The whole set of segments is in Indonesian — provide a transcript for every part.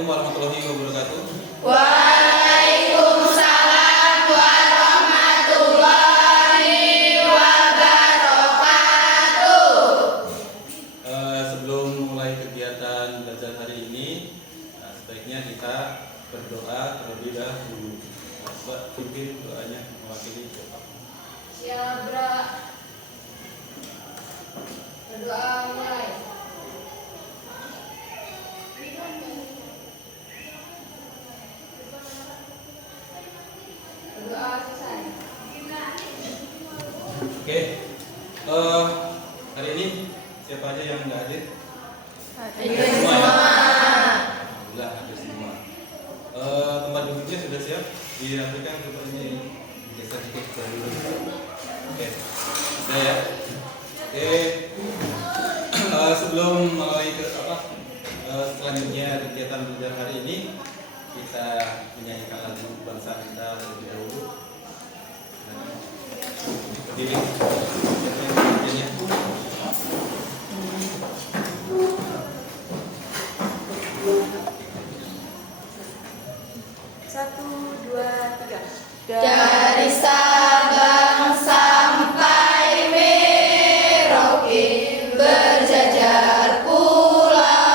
Assalamualaikum warahmatullahi wabarakatuh. Waalaikumsalam warahmatullahi wabarakatuh. Sebelum mulai kegiatan belajar hari ini, sebaiknya kita berdoa terlebih dahulu. Coba pimpin doanya mewakili Bapak. Siabra. Berdoa mulai. Berdoa selesai. Oke. Hari ini siapa aja yang nggak hadir? Hadir semua. semua. Alhamdulillah hadir semua. Tempat duduknya sudah siap? Dirapikan sepertinya ini. Geser sedikit ke dulu. Oke. Sudah ya. Oke. Sebelum mulai selanjutnya kegiatan belajar hari ini, kita menyanyikan lagu bangsa kita terlebih dahulu. Berdiri. Satu, dua, tiga. Dari Sabang sampai Merauke berjajar pulau-pulau,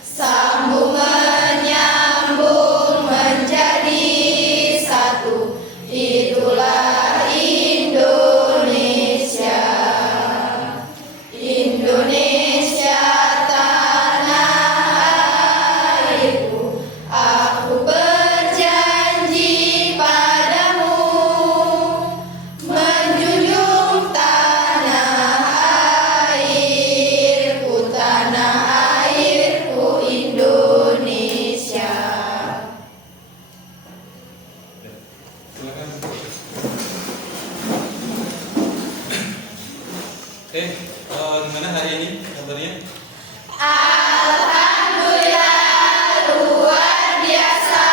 sambung menyambung menjadi satu, itulah Indonesia. Indonesia tanah airku, aku berjanji padamu menjunjung tanah airku Indonesia. Silakan. Gimana hari ini kabarnya? Alhamdulillah luar biasa,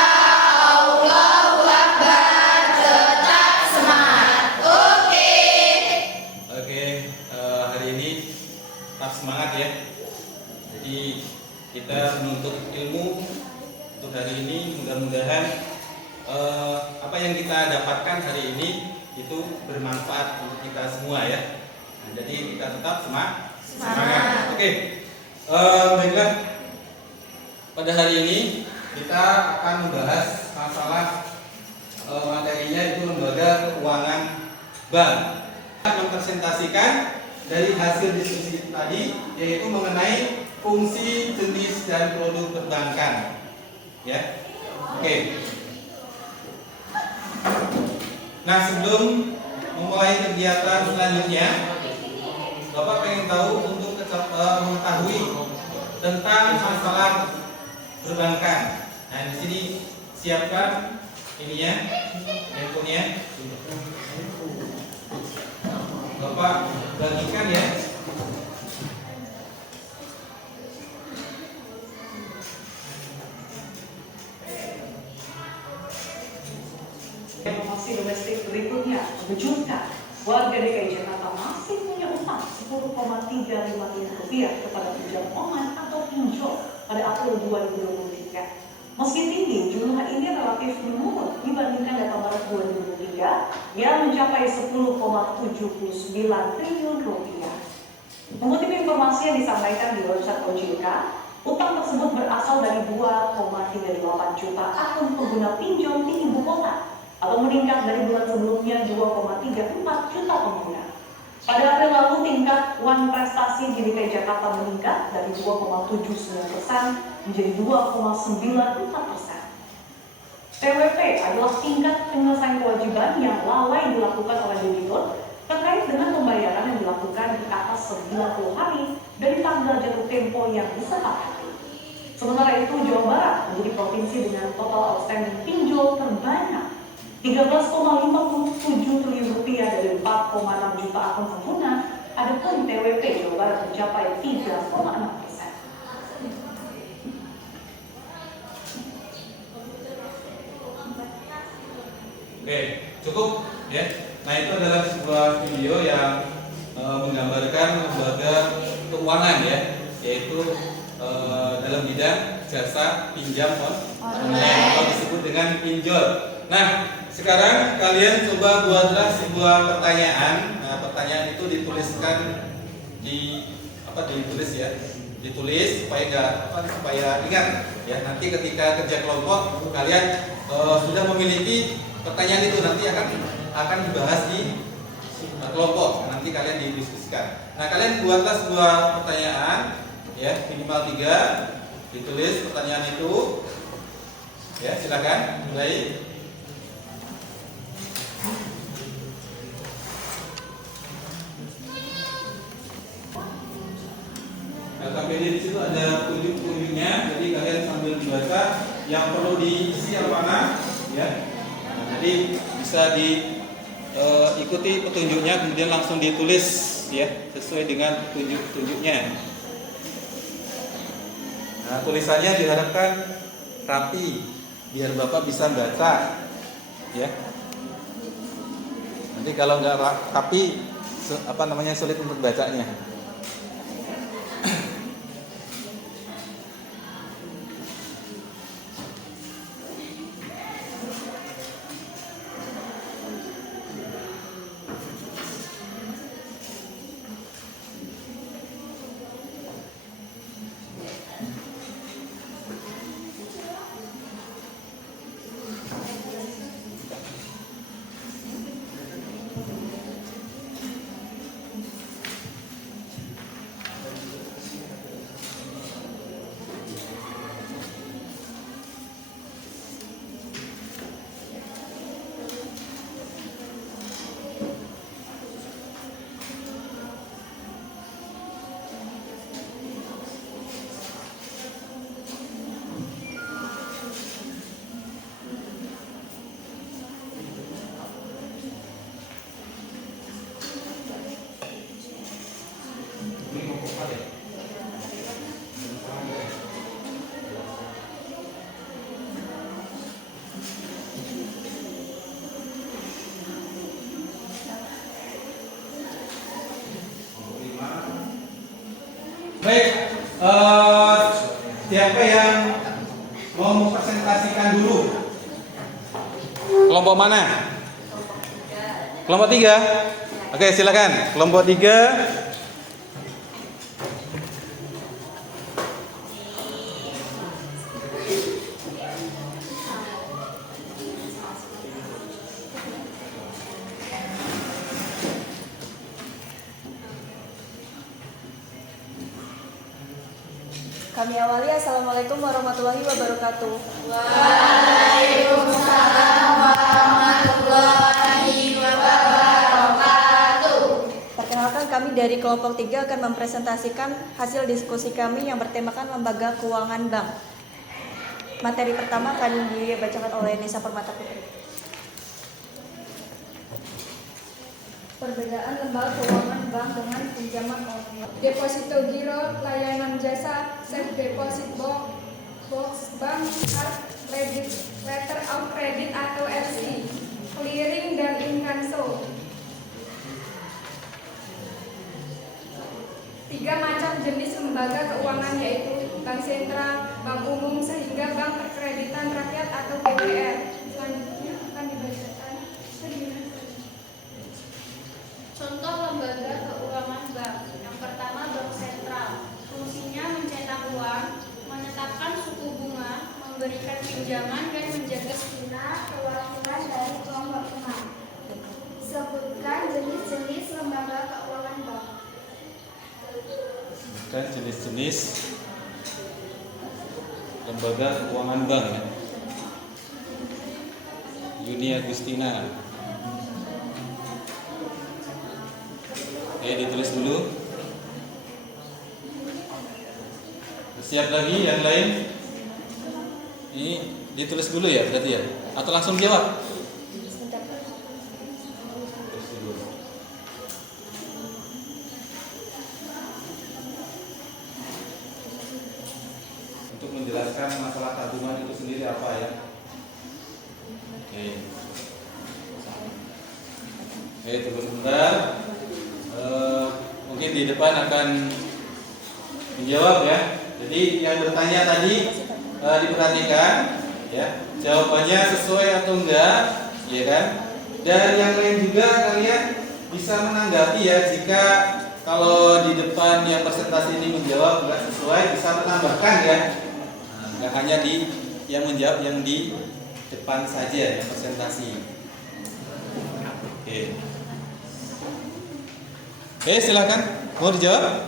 Allahu Akbar, tetap semangat. Oke. Hari ini tetap semangat ya. Jadi kita menuntut ilmu untuk hari ini, mudah-mudahan apa yang kita dapatkan hari ini itu bermanfaat untuk kita semua ya. Nah, jadi kita tetap semangat. Oke. Baiklah. Pada hari ini kita akan membahas masalah materinya itu lembaga keuangan bank. Kita mempresentasikan dari hasil diskusi tadi, yaitu mengenai fungsi, jenis, dan produk perbankan. Ya, oke. Nah, sebelum memulai kegiatan selanjutnya, Bapak pengen tahu untuk mengetahui tentang masalah perbankan. Nah, di sini siapkan ininya, handphonenya. Bapak bagikan ya. Informasi domestik berikutnya mengejutkan. Warga DKI Jakarta masih punya utang 10,35 triliun rupiah kepada pinjam online atau pinjol pada April 2023. Meski tinggi, jumlah ini relatif menurun dibandingkan data Maret 2023 yang mencapai 10,79 triliun rupiah. Mengutip informasi yang disampaikan di website OJK, utang tersebut berasal dari 2,38 juta akun pengguna pinjol di ibu kota, atau meningkat dari bulan sebelumnya 2,34 juta pengguna. Pada April lalu, tingkat uang prestasi di DKI Jakarta meningkat dari 2,79% menjadi 2,94%. TWP adalah tingkat penyelesaian kewajiban yang lalai dilakukan oleh debitur terkait dengan pembayaran yang dilakukan di atas 90 hari dari tanggal jatuh tempo yang disepakati. Sementara itu, Jawa Barat menjadi provinsi dengan total outstanding pinjol terbanyak, 13,57 triliun rupiah dari 4,6 juta akun pengguna. Adapun TWP Jawa Barat mencapai 3,6%. Oke, cukup ya. Nah, itu adalah sebuah video yang menggambarkan lembaga keuangan ya, yaitu dalam bidang jasa pinjam online atau disebut dengan pinjol. Nah, sekarang kalian coba buatlah sebuah pertanyaan. Nah, pertanyaan itu dituliskan ditulis supaya ingat ya. Nanti ketika kerja kelompok kalian sudah memiliki pertanyaan itu, nanti akan dibahas di kelompok. Nanti kalian didiskusikan. Nah, kalian buatlah sebuah pertanyaan ya, minimal 3, ditulis pertanyaan itu ya. Silakan mulai. KPD di situ ada petunjuk-petunjuknya, jadi kalian sambil membaca yang perlu diisi yang mana ya. Nah, jadi bisa diikuti petunjuknya, kemudian langsung ditulis ya sesuai dengan petunjuk-petunjuknya. Nah, tulisannya diharapkan rapi biar Bapak bisa baca ya. Nanti kalau nggak rapi sulit untuk bacanya. Baik, siapa yang mau mempresentasikan dulu? Kelompok mana? Kelompok 3. Oke, silakan. Kelompok 3. Kami awali. Assalamualaikum warahmatullahi wabarakatuh. Waalaikumsalam warahmatullahi wabarakatuh. Perkenalkan, kami dari kelompok 3 akan mempresentasikan hasil diskusi kami yang bertemakan lembaga keuangan bank. Materi pertama akan dibacakan oleh Nisa Permata Putri. Perbedaan lembaga keuangan bank dengan pinjaman online. Deposito giro, layanan jasa, safe deposit box bank, card, credit, letter of credit atau LC, clearing dan inkasso. 3 macam jenis lembaga keuangan yaitu bank sentral, bank umum, sehingga bank perkreditan rakyat atau BPR. Selanjutnya akan dibacakan. Contoh lembaga keuangan bank. Yang pertama, bank sentral. Fungsinya mencetak uang, menetapkan suku bunga, memberikan pinjaman, dan menjaga Perwakilan dari kelompok teman. Sebutkan jenis-jenis lembaga keuangan bank. Dan jenis-jenis lembaga keuangan bank ya. Yuni Agustina. Oke, ditulis dulu. Siap lagi yang lain? Ini ditulis dulu ya berarti ya? Atau langsung jawab? Tulis dulu. Untuk menjelaskan masalah tabungan itu sendiri apa ya? Oke. Oke, tunggu sebentar. Mungkin di depan akan menjawab ya. Jadi yang bertanya tadi diperhatikan ya, jawabannya sesuai atau enggak, ya kan? Dan yang lain juga kalian bisa menanggapi ya, jika kalau di depan yang presentasi ini menjawab enggak sesuai, bisa menambahkan ya. Nah, enggak hanya di yang menjawab yang di depan saja yang presentasi. Oke, silakan. Mau dijawab?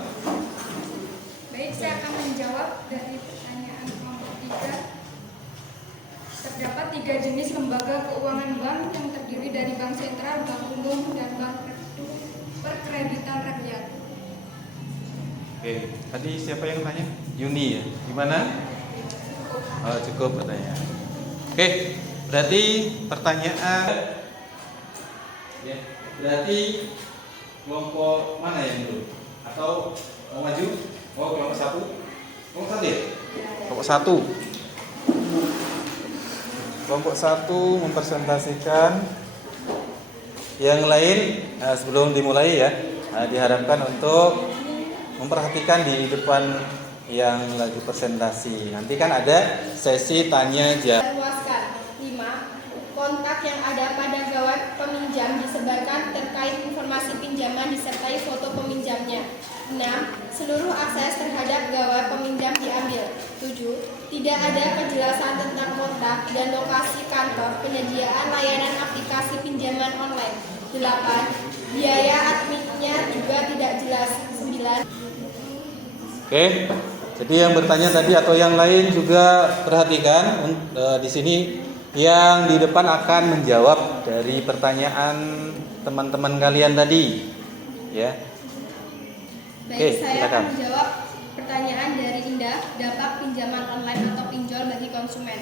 Baik, saya akan menjawab dari pertanyaan kelompok 3. Terdapat 3 jenis lembaga keuangan bank yang terdiri dari bank sentral, bank umum, dan bank perkreditan rakyat. Oke, tadi siapa yang tanya? Yuni ya. Gimana? Oh, cukup katanya. Oke, berarti pertanyaan ya, berarti kelompok mana yang dulu? Atau mau maju? Oh, kelompok 1. Kelompok 1 ya? Kelompok 1. Kelompok 1 mempresentasikan yang lain. Sebelum dimulai ya, diharapkan untuk memperhatikan di depan yang lagi presentasi. Nanti kan ada sesi tanya jawab. Luaskan. 5. Kontak yang ada pada gawai peminjam disebarkan terkait informasi pinjaman disertai foto peminjamnya. 6. Seluruh akses terhadap gawai peminjam diambil. 7. Tidak ada penjelasan tentang kontak dan lokasi kantor penyediaan layanan aplikasi pinjaman online. 8. Biaya adminnya juga tidak jelas. 9. Oke. Jadi yang bertanya tadi atau yang lain juga perhatikan di sini yang di depan akan menjawab dari pertanyaan teman-teman kalian tadi, ya. Baik, Oke, saya silakan. akan menjawab pertanyaan dari Indah. Dampak pinjaman online atau pinjol bagi konsumen.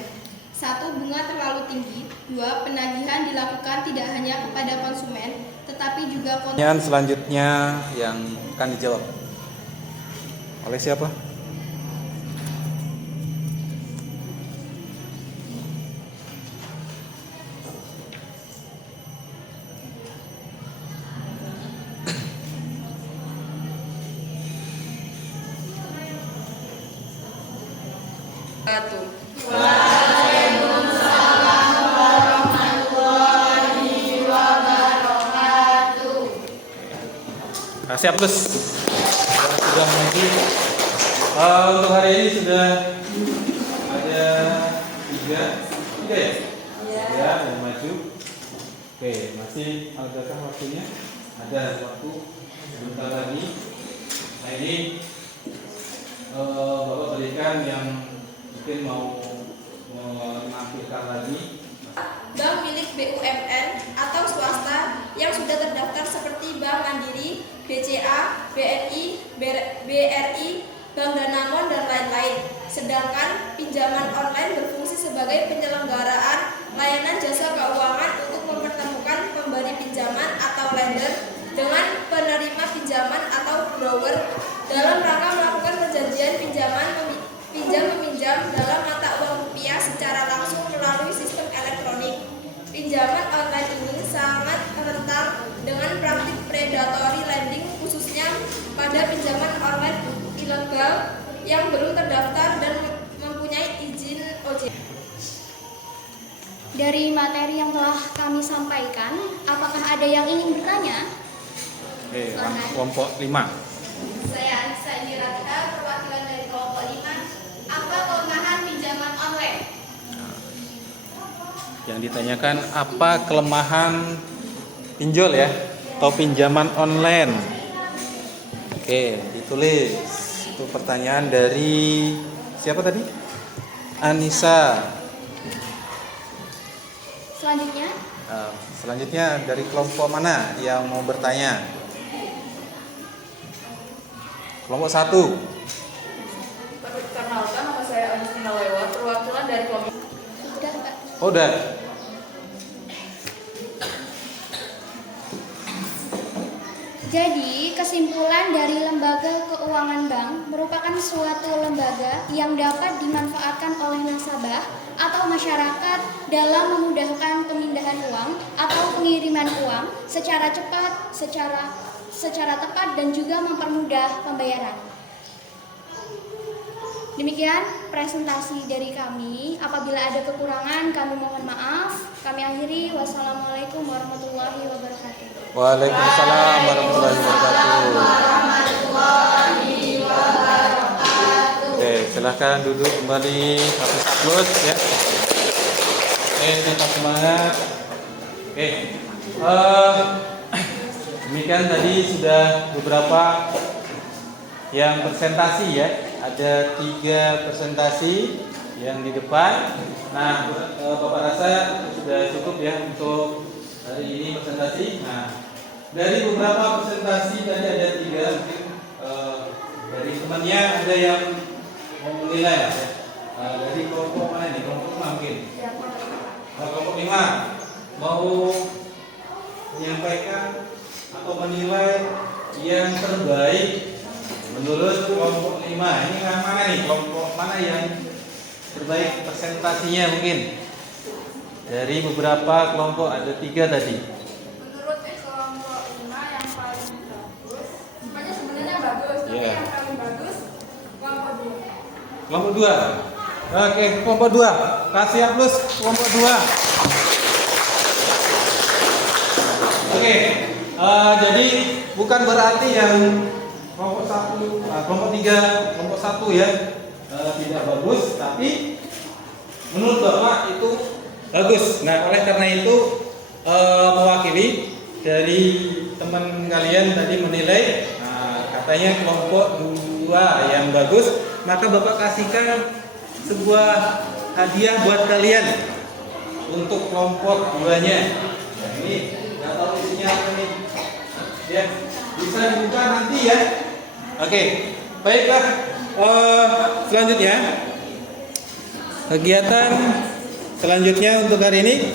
1. Bunga terlalu tinggi. 2. Penagihan dilakukan tidak hanya kepada konsumen, tetapi juga Pertanyaan selanjutnya yang akan dijawab oleh siapa? Siap Gus. Sudah maju. Untuk hari ini sudah ada tiga ya? Ya, yang maju. Oke, masih adakah waktunya? Ada waktu sebentar lagi. Nah ini Bapak berikan yang mungkin mau menampilkan lagi. bank milik BUMN atau swasta yang sudah terdaftar seperti Bank Mandiri, BCA, BNI, BRI, Bank Danamon, dan lain-lain. Sedangkan pinjaman online berfungsi sebagai penyelenggaraan layanan jasa keuangan untuk mempertemukan pemberi pinjaman atau lender dengan penerima pinjaman atau borrower dalam rangka melakukan perjanjian pinjam-meminjam dalam mata uang rupiah secara langsung melalui sistem elektronik. Pinjaman online ini sangat rentan dengan praktik predatory lending, khususnya pada pinjaman online ilegal yang belum terdaftar dan mempunyai izin OJK. Dari materi yang telah kami sampaikan, apakah ada yang ingin bertanya? Oke, kelompok 5. Saya Anissa Indiratika, perwakilan dari kelompok 5. Apa kelemahan pinjaman online? Yang ditanyakan apa kelemahan pinjol ya atau pinjaman online. Oke, ditulis. Itu pertanyaan dari siapa tadi? Anissa. Selanjutnya dari kelompok mana yang mau bertanya? Kelompok 1. Perkenalkan, nama saya Agustina Lewa, perwakilan dari kelompok. Oh, udah. Jadi, kesimpulan dari lembaga keuangan bank merupakan suatu lembaga yang dapat dimanfaatkan oleh nasabah atau masyarakat dalam memudahkan pemindahan uang atau pengiriman uang secara cepat, secara tepat, dan juga mempermudah pembayaran. Demikian presentasi dari kami. Apabila ada kekurangan, kami mohon maaf. Kami akhiri. Wassalamualaikum warahmatullahi wabarakatuh. Waalaikumsalam warahmatullahi wabarakatuh. Oke, silahkan duduk kembali. Hapus ya. Oke, tetap semangat. Oke, demikian tadi sudah beberapa yang presentasi ya. Ada 3 presentasi yang di depan. Nah, Bapak rasa sudah cukup ya untuk hari ini presentasi. Nah, dari beberapa presentasi tadi ada 3, mungkin dari temannya ada yang mau menilai ya. Dari kelompok mana nih? Kelompok 5 mungkin. Kelompok 5 mau menyampaikan atau menilai yang terbaik menurut kelompok 5. Ini yang mana nih? Kelompok mana yang terbaik presentasinya mungkin? Dari beberapa kelompok ada 3 tadi. Menurut kelompok 5 yang paling bagus, semuanya sebenarnya bagus, tapi Iya. yang paling bagus kelompok 2. Kelompok 2. Oke, kelompok 2. Kasih aplaus kelompok 2. Oke. Jadi bukan berarti yang kelompok 1, kelompok 3, kelompok 1 ya tidak bagus, tapi menurut Bapak itu bagus. Nah, oleh karena itu mewakili dari teman kalian tadi menilai, katanya kelompok 2 yang bagus, maka Bapak kasihkan sebuah hadiah buat kalian untuk kelompok 2-nya. Nah, ini nggak tahu isinya apa nih. Ya, bisa dibuka nanti ya. Oke, baiklah. Selanjutnya kegiatan selanjutnya untuk hari ini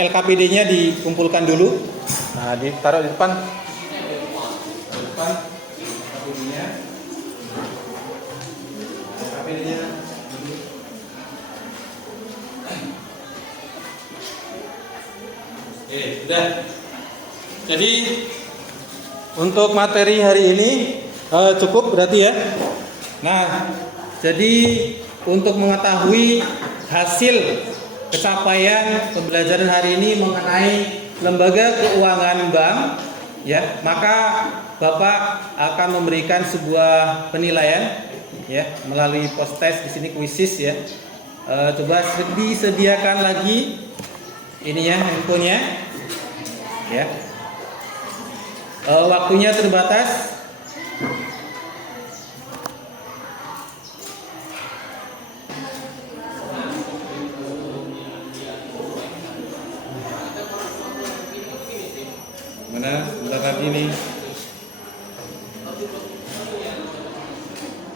LKPD-nya dikumpulkan dulu. Nah, ditaruh di depan. Di depan LKPD-nya. LKPD-nya. Oke, sudah. Jadi untuk materi hari ini cukup berarti ya. Nah, jadi untuk mengetahui hasil capaian pembelajaran hari ini mengenai lembaga keuangan bank, ya, maka Bapak akan memberikan sebuah penilaian, ya, melalui post test di sini kuisis ya. Coba disediakan lagi ininya handphonenya, ya. Waktunya terbatas. Mana sebentar lagi nih.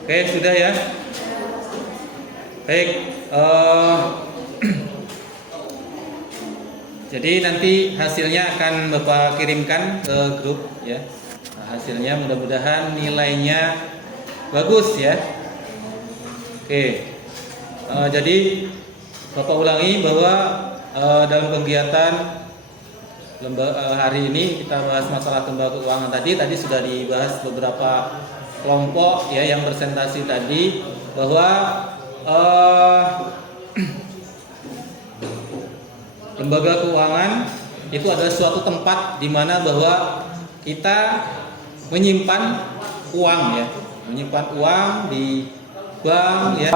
Oke, sudah ya. Baik. Jadi nanti hasilnya akan Bapak kirimkan ke grup ya. Nah, hasilnya mudah-mudahan nilainya bagus ya. Oke. Jadi Bapak ulangi bahwa dalam kegiatan hari ini kita bahas masalah lembaga keuangan tadi sudah dibahas beberapa kelompok ya yang presentasi tadi bahwa lembaga keuangan itu adalah suatu tempat di mana bahwa kita menyimpan uang ya, menyimpan uang di bank ya.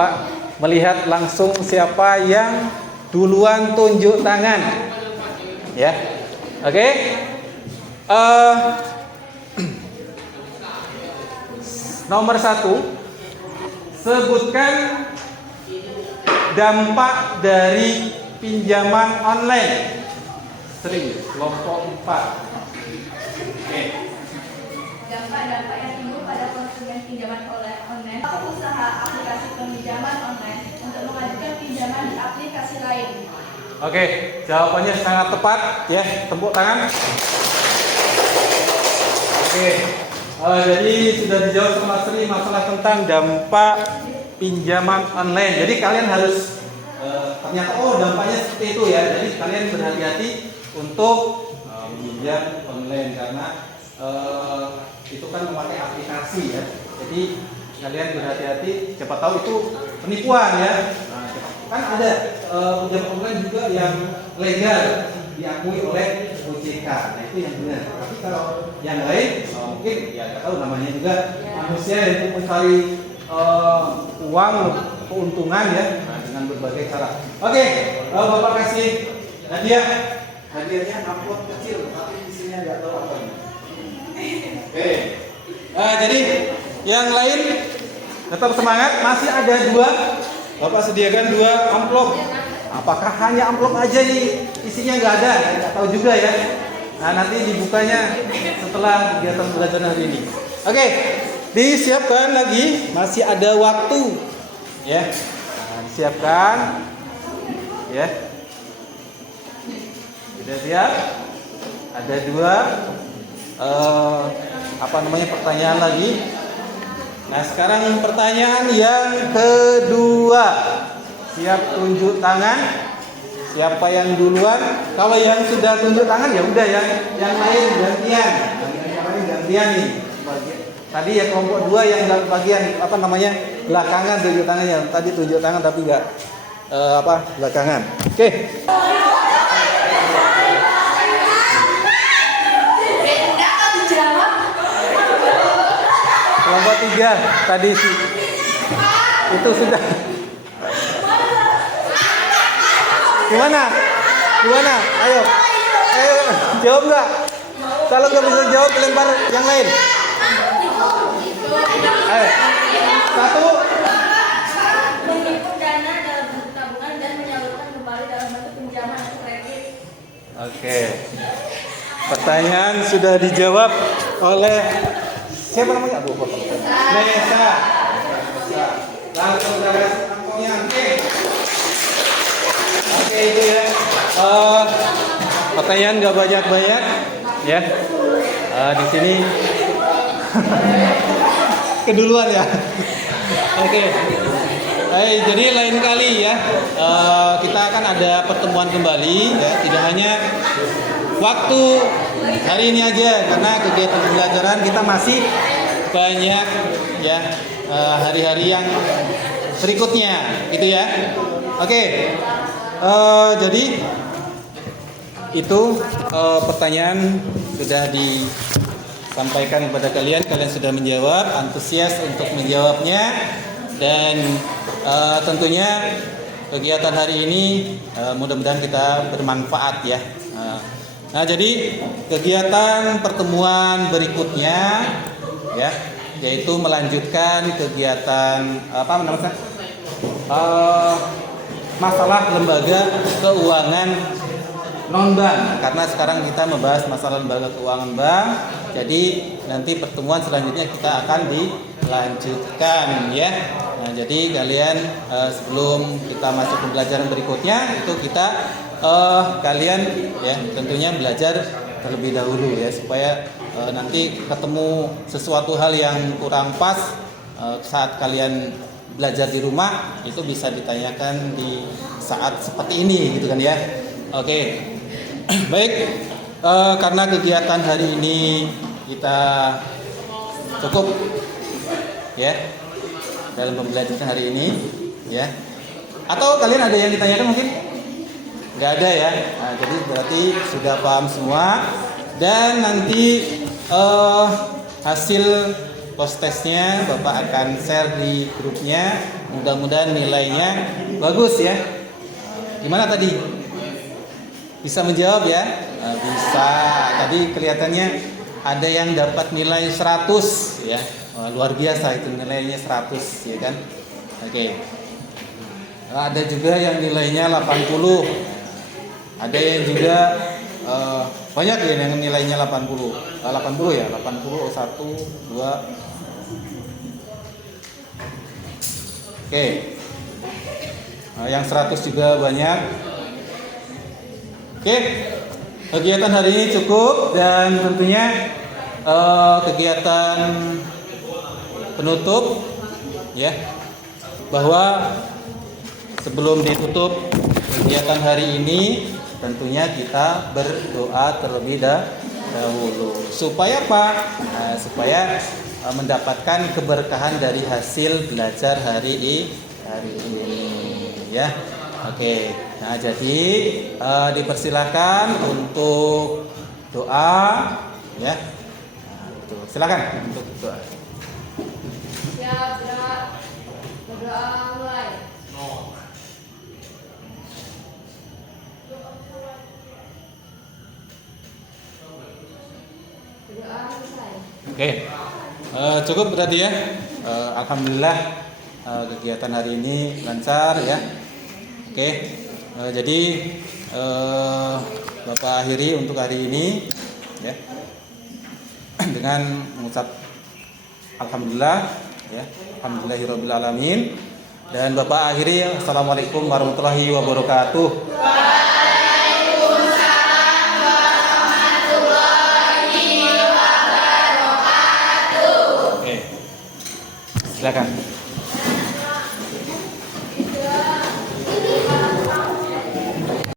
Melihat langsung siapa yang duluan tunjuk tangan ya. Oke. Nomor 1, sebutkan dampak dari pinjaman online. Serius, kelompok 4. Oke. Dampak-dampak yang timbul pada konsumen pinjaman online atau usaha aplikasi pinjaman online untuk mengajukan pinjaman di aplikasi lain. Oke, jawabannya sangat tepat ya. Tepuk tangan. Oke. Jadi sudah dijawab sama Sri masalah tentang dampak pinjaman online. Jadi kalian harus ternyata dampaknya seperti itu ya. Jadi kalian berhati-hati untuk meminjam online karena itu kan memakai aplikasi ya. Jadi kalian berhati-hati, siapa tahu itu penipuan ya. Nah, kan ada pinjam online juga yang legal diakui oleh OJK. Nah, itu yang benar. Tapi kalau yang lain mungkin ya nggak tahu, namanya juga manusia yang mencari uang, keuntungan ya, dengan berbagai cara. Oke, Bapak kasih hadiah. Hadiahnya amplop kecil, tapi isinya nggak tahu apa ini. Oke. Jadi yang lain tetap semangat. Masih ada 2. Bapak sediakan 2 amplop. Apakah hanya amplop aja nih? Isinya nggak ada? Nggak tahu juga ya. Nah, nanti dibukanya setelah kegiatan belajar hari ini. Oke, disiapkan lagi. Masih ada waktu, ya. Nah, disiapkan, ya. Sudah siap? Ada 2 pertanyaan lagi. Nah, sekarang pertanyaan yang kedua. Siap tunjuk tangan. Siapa yang duluan? Kalau yang sudah tunjuk tangan ya udah ya. Yang lain gantian. Yang lain gantian nih. Tadi ya kelompok 2 yang bagian belakangan tunjuk tangannya. Tadi tunjuk tangan tapi enggak belakangan. Oke. Kelompok 3 tadi sih itu sudah. Gimana? Ayo, jawab nggak? Kalau nggak bisa jawab, lempar yang lain. Ayo, 1. Menghimpun dana dalam bentuk tabungan dan menyalurkan kembali dalam bentuk pinjaman atau kredit. Oke. Pertanyaan sudah dijawab oleh siapa namanya? Aduh, Bapak. Nesa. Langsung dari angkongnya. Oke, itu ya. Pertanyaan nggak banyak-banyak, ya. Di sini keduluan ya. Oke. Jadi lain kali ya, kita akan ada pertemuan kembali, ya. Tidak hanya waktu hari ini aja, karena kegiatan pembelajaran kita masih banyak ya, hari-hari yang berikutnya, gitu ya. Oke. Jadi itu pertanyaan sudah disampaikan kepada kalian sudah menjawab, antusias untuk menjawabnya, dan tentunya kegiatan hari ini mudah-mudahan kita bermanfaat ya. Nah, jadi kegiatan pertemuan berikutnya ya, yaitu melanjutkan kegiatan masalah lembaga keuangan non-bank, karena sekarang kita membahas masalah lembaga keuangan bank. Jadi nanti pertemuan selanjutnya kita akan dilanjutkan ya. Nah, jadi kalian sebelum kita masuk pembelajaran berikutnya itu kita kalian ya tentunya belajar terlebih dahulu ya, supaya nanti ketemu sesuatu hal yang kurang pas saat kalian belajar di rumah itu bisa ditanyakan di saat seperti ini gitu kan ya. Oke. Baik, karena kegiatan hari ini kita cukup ya dalam pembelajaran hari ini ya. Atau kalian ada yang ditanyakan mungkin? Nggak ada ya. Nah, jadi berarti sudah paham semua, dan nanti hasil post-testnya Bapak akan share di grupnya. Mudah-mudahan nilainya bagus ya. Gimana tadi? Bisa menjawab ya? Bisa. Tadi kelihatannya ada yang dapat nilai 100 ya. Luar biasa itu, nilainya 100 ya kan? Oke. Ada juga yang nilainya 80. Ada yang juga banyak ya yang nilainya 80. 80 ya, 80 1 2. Oke. Yang 100 juga banyak. Oke. Kegiatan hari ini cukup, dan tentunya kegiatan penutup ya, bahwa sebelum ditutup kegiatan hari ini tentunya kita berdoa terlebih dahulu. Supaya apa? Supaya mendapatkan keberkahan dari hasil belajar hari ini ya. Oke. Nah, jadi dipersilakan untuk doa ya. Nah, itu. Silakan untuk doa. Siap, gerak. Berdoa mulai. Berdoa selesai. Oke, cukup berarti ya. Alhamdulillah kegiatan hari ini lancar ya. Oke, jadi Bapak akhiri untuk hari ini ya dengan mengucap Alhamdulillah ya, Alhamdulillahirabbil alamin. Dan Bapak akhiri, Assalamualaikum warahmatullahi wabarakatuh. Oke, silakan.